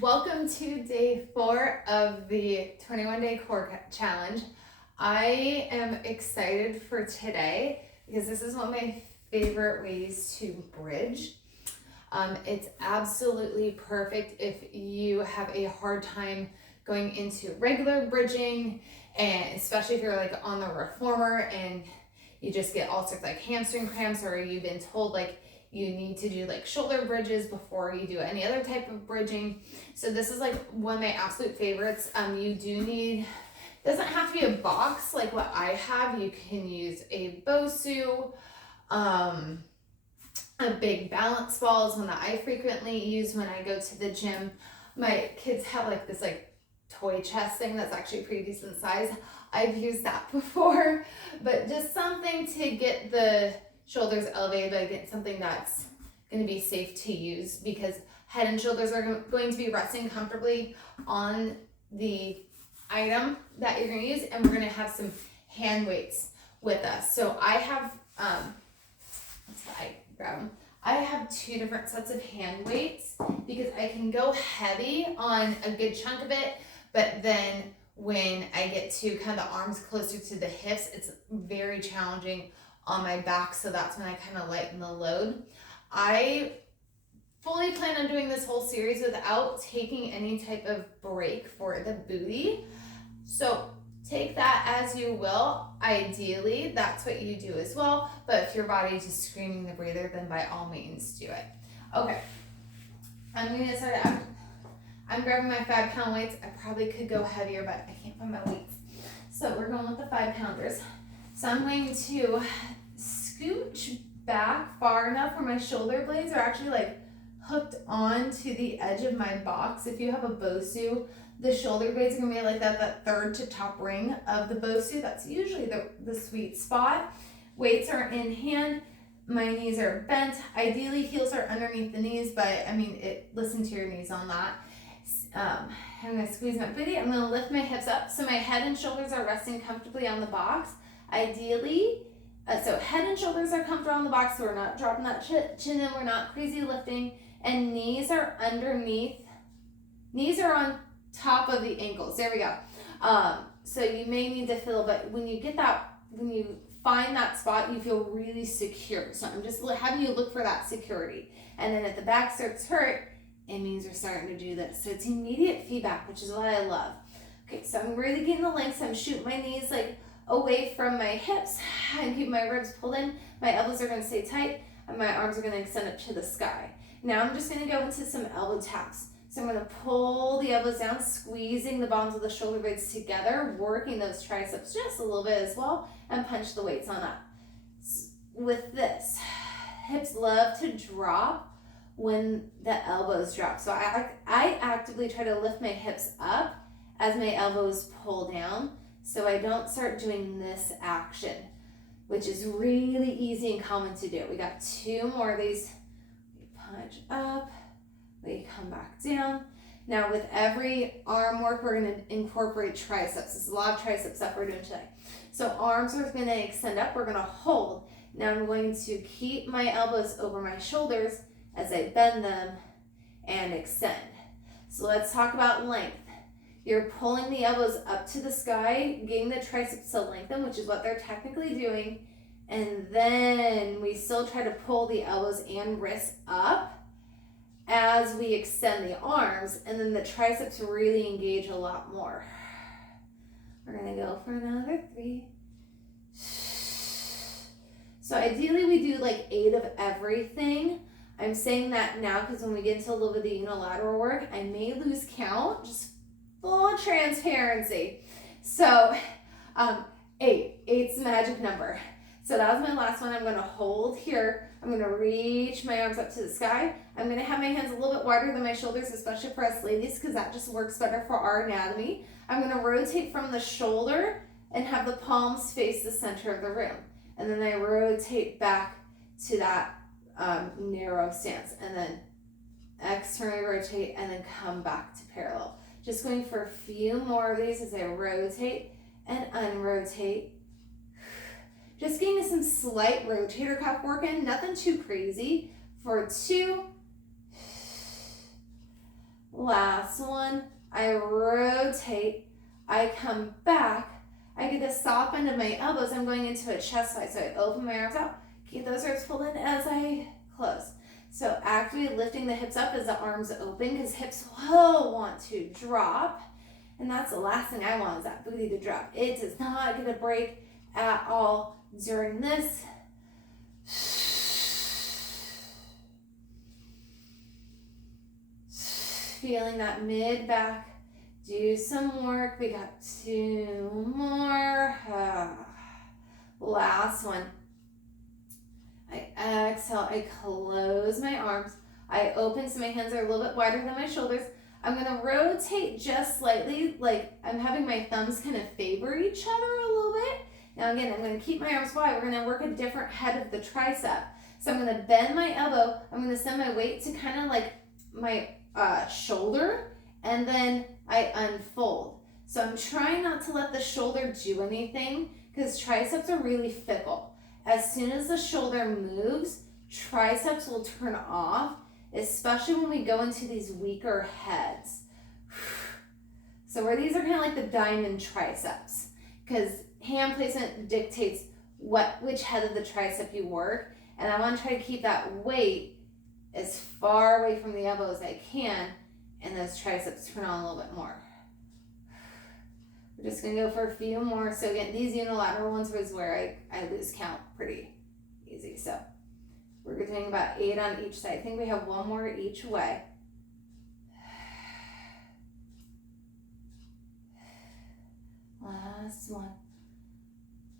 Welcome to day 4 of the 21-day core challenge. I am excited for today because this is one of my favorite ways to bridge. It's absolutely perfect if you have a hard time going into regular bridging, and especially if you're like on the reformer and you just get all sorts of like hamstring cramps, or you've been told like you need to do like shoulder bridges before you do any other type of bridging. So this is like one of my absolute favorites. You do need, doesn't have to be a box like what I have. You can use a BOSU, a big balance ball is one that I frequently use when I go to the gym. My kids have like this like toy chest thing that's actually pretty decent size. I've used that before, but just something to get the shoulders elevated, but again, something that's going to be safe to use because head and shoulders are going to be resting comfortably on the item that you're going to use, and we're going to have some hand weights with us. So I have, I have 2 different sets of hand weights because I can go heavy on a good chunk of it, but then when I get to kind of the arms closer to the hips, it's very challenging on my back, so that's when I kind of lighten the load. I fully plan on doing this whole series without taking any type of break for the booty, so take that as you will. Ideally, that's what you do as well, but if your body is just screaming the breather, then by all means do it. Okay, I'm going to start out. I'm grabbing my 5-pound weights. I probably could go heavier, but I can't find my weights. So we're going with the 5-pounders. So I'm going to scooch back far enough where my shoulder blades are actually like hooked onto the edge of my box. If you have a BOSU, the shoulder blades are gonna be like that third to top ring of the BOSU. That's usually the sweet spot. Weights are in hand. My knees are bent. Ideally, heels are underneath the knees, but I mean, listen to your knees on that. I'm gonna squeeze my booty. I'm gonna lift my hips up so my head and shoulders are resting comfortably on the box. Ideally, so head and shoulders are comfortable on the box, so we're not dropping that chin in, we're not crazy lifting, and knees are underneath, knees are on top of the ankles. There we go. So you may need to feel, but when you get that, when you find that spot, you feel really secure. So I'm just having you look for that security. And then if the back starts to hurt, it means we're starting to do this. So it's immediate feedback, which is what I love. Okay, so I'm really getting the length. So I'm shooting my knees like away from my hips and keep my ribs pulled in. My elbows are going to stay tight and my arms are going to extend up to the sky. Now I'm just going to go into some elbow taps. So I'm going to pull the elbows down, squeezing the bottoms of the shoulder blades together, working those triceps just a little bit as well, and punch the weights on up. With this, hips love to drop when the elbows drop. So I actively try to lift my hips up as my elbows pull down, so I don't start doing this action, which is really easy and common to do. We got 2 more of these. We punch up, we come back down. Now with every arm work, we're going to incorporate triceps. There's a lot of triceps that we're doing today. So arms are going to extend up, we're going to hold. Now I'm going to keep my elbows over my shoulders as I bend them and extend. So let's talk about length. You're pulling the elbows up to the sky, getting the triceps to lengthen, which is what they're technically doing. And then we still try to pull the elbows and wrists up as we extend the arms, and then the triceps really engage a lot more. We're gonna go for another 3. So ideally we do like 8 of everything. I'm saying that now because when we get into a little bit of the unilateral work, I may lose count, just full transparency. So 8's the magic number. So that was my last one. I'm going to hold here. I'm going to reach my arms up to the sky. I'm going to have my hands a little bit wider than my shoulders, especially for us ladies, because that just works better for our anatomy. I'm going to rotate from the shoulder and have the palms face the center of the room. And then I rotate back to that narrow stance, and then externally rotate and then come back to parallel. Just going for a few more of these as I rotate and unrotate. Just getting some slight rotator cuff work in, nothing too crazy. For 2, Last one. I rotate. I come back. I get the soft end of my elbows. I'm going into a chest fly. So I open my arms out. Keep those ribs pulled in as I close. So actively lifting the hips up as the arms open, because hips will want to drop. And that's the last thing I want, is that booty to drop. It does not get a break at all during this. Feeling that mid back. Do some work. We got 2 more. Last one. I exhale. I close my arms. I open so my hands are a little bit wider than my shoulders. I'm going to rotate just slightly, like I'm having my thumbs kind of favor each other a little bit. Now again, I'm going to keep my arms wide. We're going to work a different head of the tricep. So I'm going to bend my elbow. I'm going to send my weight to kind of like my shoulder, and then I unfold. So I'm trying not to let the shoulder do anything, because triceps are really fickle. As soon as the shoulder moves, triceps will turn off, especially when we go into these weaker heads. So where these are kind of like the diamond triceps, because hand placement dictates which head of the tricep you work, and I want to try to keep that weight as far away from the elbow as I can, and those triceps turn on a little bit more. We're just going to go for a few more. So again, these unilateral ones was where I lose count pretty easy. So we're doing about 8 on each side. I think we have 1 more each way. Last one.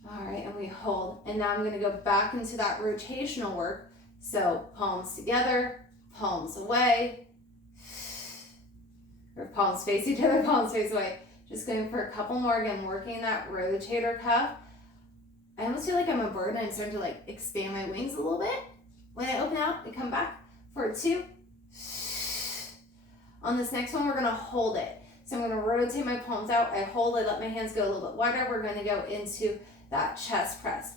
All right, and we hold. And now I'm going to go back into that rotational work. So palms together, palms away, or palms face each other, palms face away. Just going for a couple more. Again, working that rotator cuff. I almost feel like I'm a bird and I'm starting to like expand my wings a little bit. When I open out and come back for 2. On this next one, we're going to hold it. So I'm going to rotate my palms out. I hold it, let my hands go a little bit wider. We're going to go into that chest press.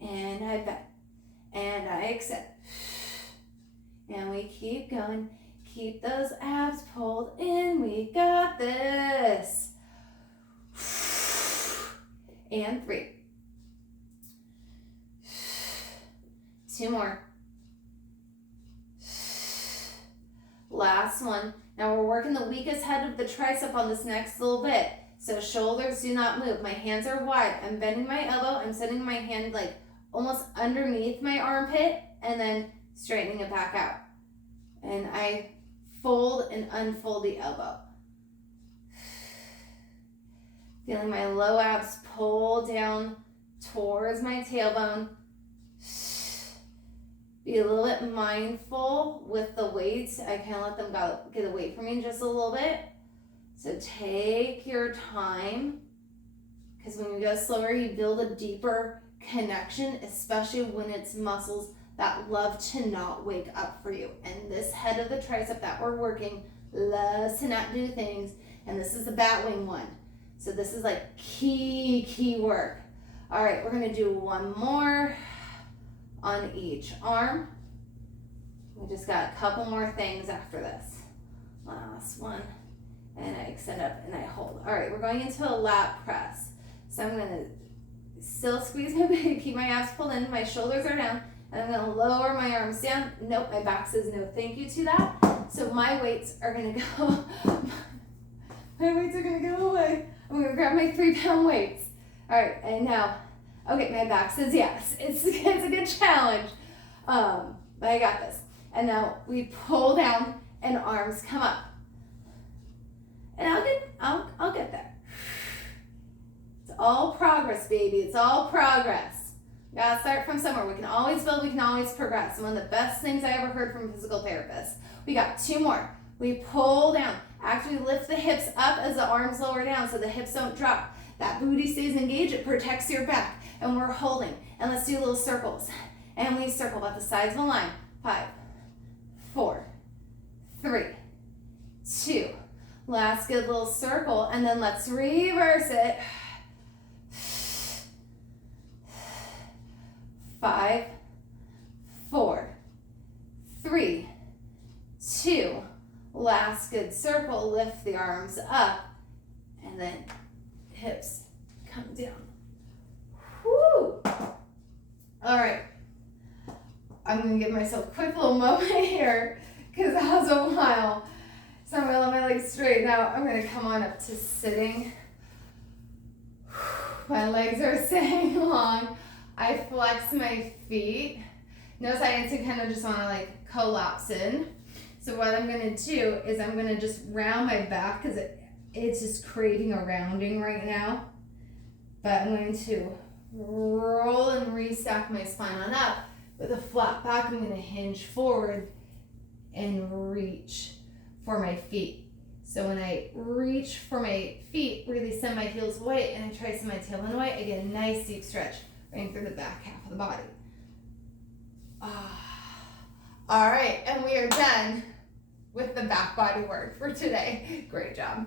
And I bend. And I extend. And we keep going. Keep those abs pulled in. We got this. And 3. 2 more. Last one. Now we're working the weakest head of the tricep on this next little bit. So shoulders do not move. My hands are wide. I'm bending my elbow. I'm sending my hand like almost underneath my armpit and then straightening it back out. And I fold and unfold the elbow. Feeling my low abs pull down towards my tailbone. Be a little bit mindful with the weights. I kind of let them get away from me just a little bit. So take your time, because when you go slower, you build a deeper connection, especially when it's muscles that love to not wake up for you. And this head of the tricep that we're working loves to not do things. And this is the bat wing one. So this is like key work. All right, we're gonna do 1 more on each arm. We just got a couple more things after this. Last one. And I extend up and I hold. All right, we're going into a lat press. So I'm gonna still squeeze my belly, keep my abs pulled in, my shoulders are down, and I'm gonna lower my arms down. Nope, my back says no thank you to that. So my weights are gonna go, my weights are gonna go away. I'm gonna grab my 3-pound weights. All right, and now, okay, my back says yes. It's a good challenge, but I got this. And now we pull down and arms come up. And I'll get there. It's all progress, baby. It's all progress. We gotta start from somewhere. We can always build, we can always progress. One of the best things I ever heard from a physical therapist. We got 2 more. We pull down. After we lift the hips up as the arms lower down so the hips don't drop. That booty stays engaged, it protects your back. And we're holding. And let's do little circles. And we circle about the sides of a line. 5, 4, 3, 2. Last good little circle. And then let's reverse it. 5, 4, 3, 2. Last good circle, lift the arms up, and then hips come down. Woo! All right, I'm gonna give myself a quick little moment here because that was a while. So I'm gonna let my legs straighten out. I'm gonna come on up to sitting. My legs are staying long. I flex my feet. Notice I need to kind of just wanna like collapse in. So what I'm gonna do is I'm gonna just round my back because it's just creating a rounding right now. But I'm going to roll and restack my spine on up. With a flat back, I'm gonna hinge forward and reach for my feet. So when I reach for my feet, really send my heels away and I try to send my tailbone away, I get a nice deep stretch running through the back half of the body. All right, and we are done with the back body work for today. Great job.